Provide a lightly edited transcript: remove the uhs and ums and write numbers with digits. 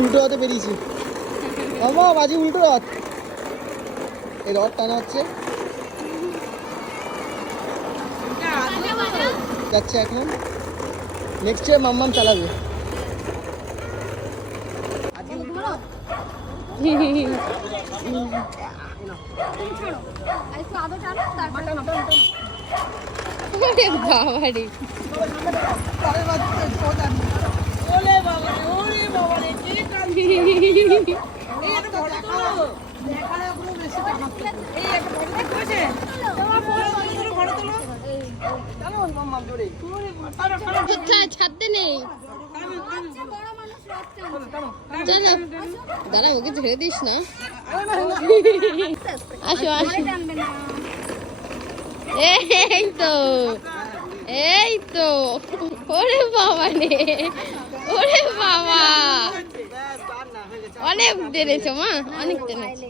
উল্টো রথে বেরিয়েছি মামা, বাজি উল্টো রথ। এই রথ টানা হচ্ছে, যাচ্ছে এখন। নেক্সট ইয়ার মাম্মাম চালাবে। বাবারে ছাড়তে নেই। দাঁড়া, ওকে ছেড়ে দিস না। আসো আসো, এই তো এই তো। ওরে বাবা রে, ওরে বাবা, অনেক টেনেছো মা, অনেক টেনেছো।